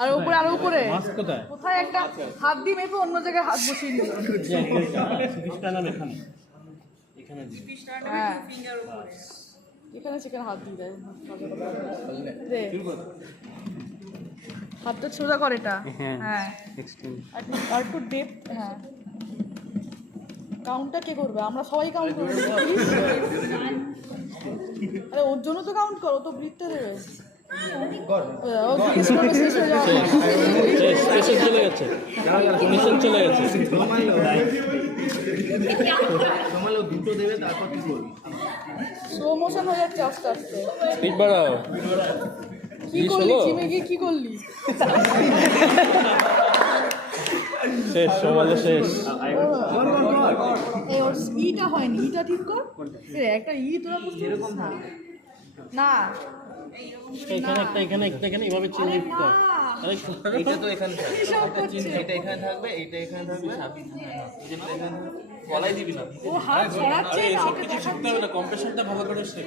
আর উপরে আরো উপরে কোথায় একটা হাত দিয়ে মেপে অন্য জায়গায় হাত বসিয়ে দিল। হ্যাঁ এখানে সেখানে হাত দিয়ে দেয়। হাতটা সোজা করে এটা। হ্যাঁ আর একটু ডেপ। হ্যাঁ কাউন্টটা কে করবে? আমরা সবাই কাউন্ট করবো। আরে ওর জন্য তো কাউন্ট করো, তো বৃত্তে দেবে। স্লো মোশন হয়ে যাচ্ছে আস্তে আস্তে। কি করলি জিমে গিয়ে? কি করলি? শেষ সময় শেষ। এই ওর ইটা হয়নি, ইটা ঠিক কর। একটা ই তোরা বুঝতে পারছিস না? না এখানে একটা এখানে একটা এখানে এইভাবে চেঞ্জ করতে হবে। আরে এটা তো এখানে থাকবে, এটা এখানে থাকবে, এটা এখানে থাকবে, এটা এখানে বলাই দিবি না। ও হাত ছড়াচ্ছে না, সব কিছু শিখতে হবে না, কম্প্রেশনটা ভালো করে শেখ।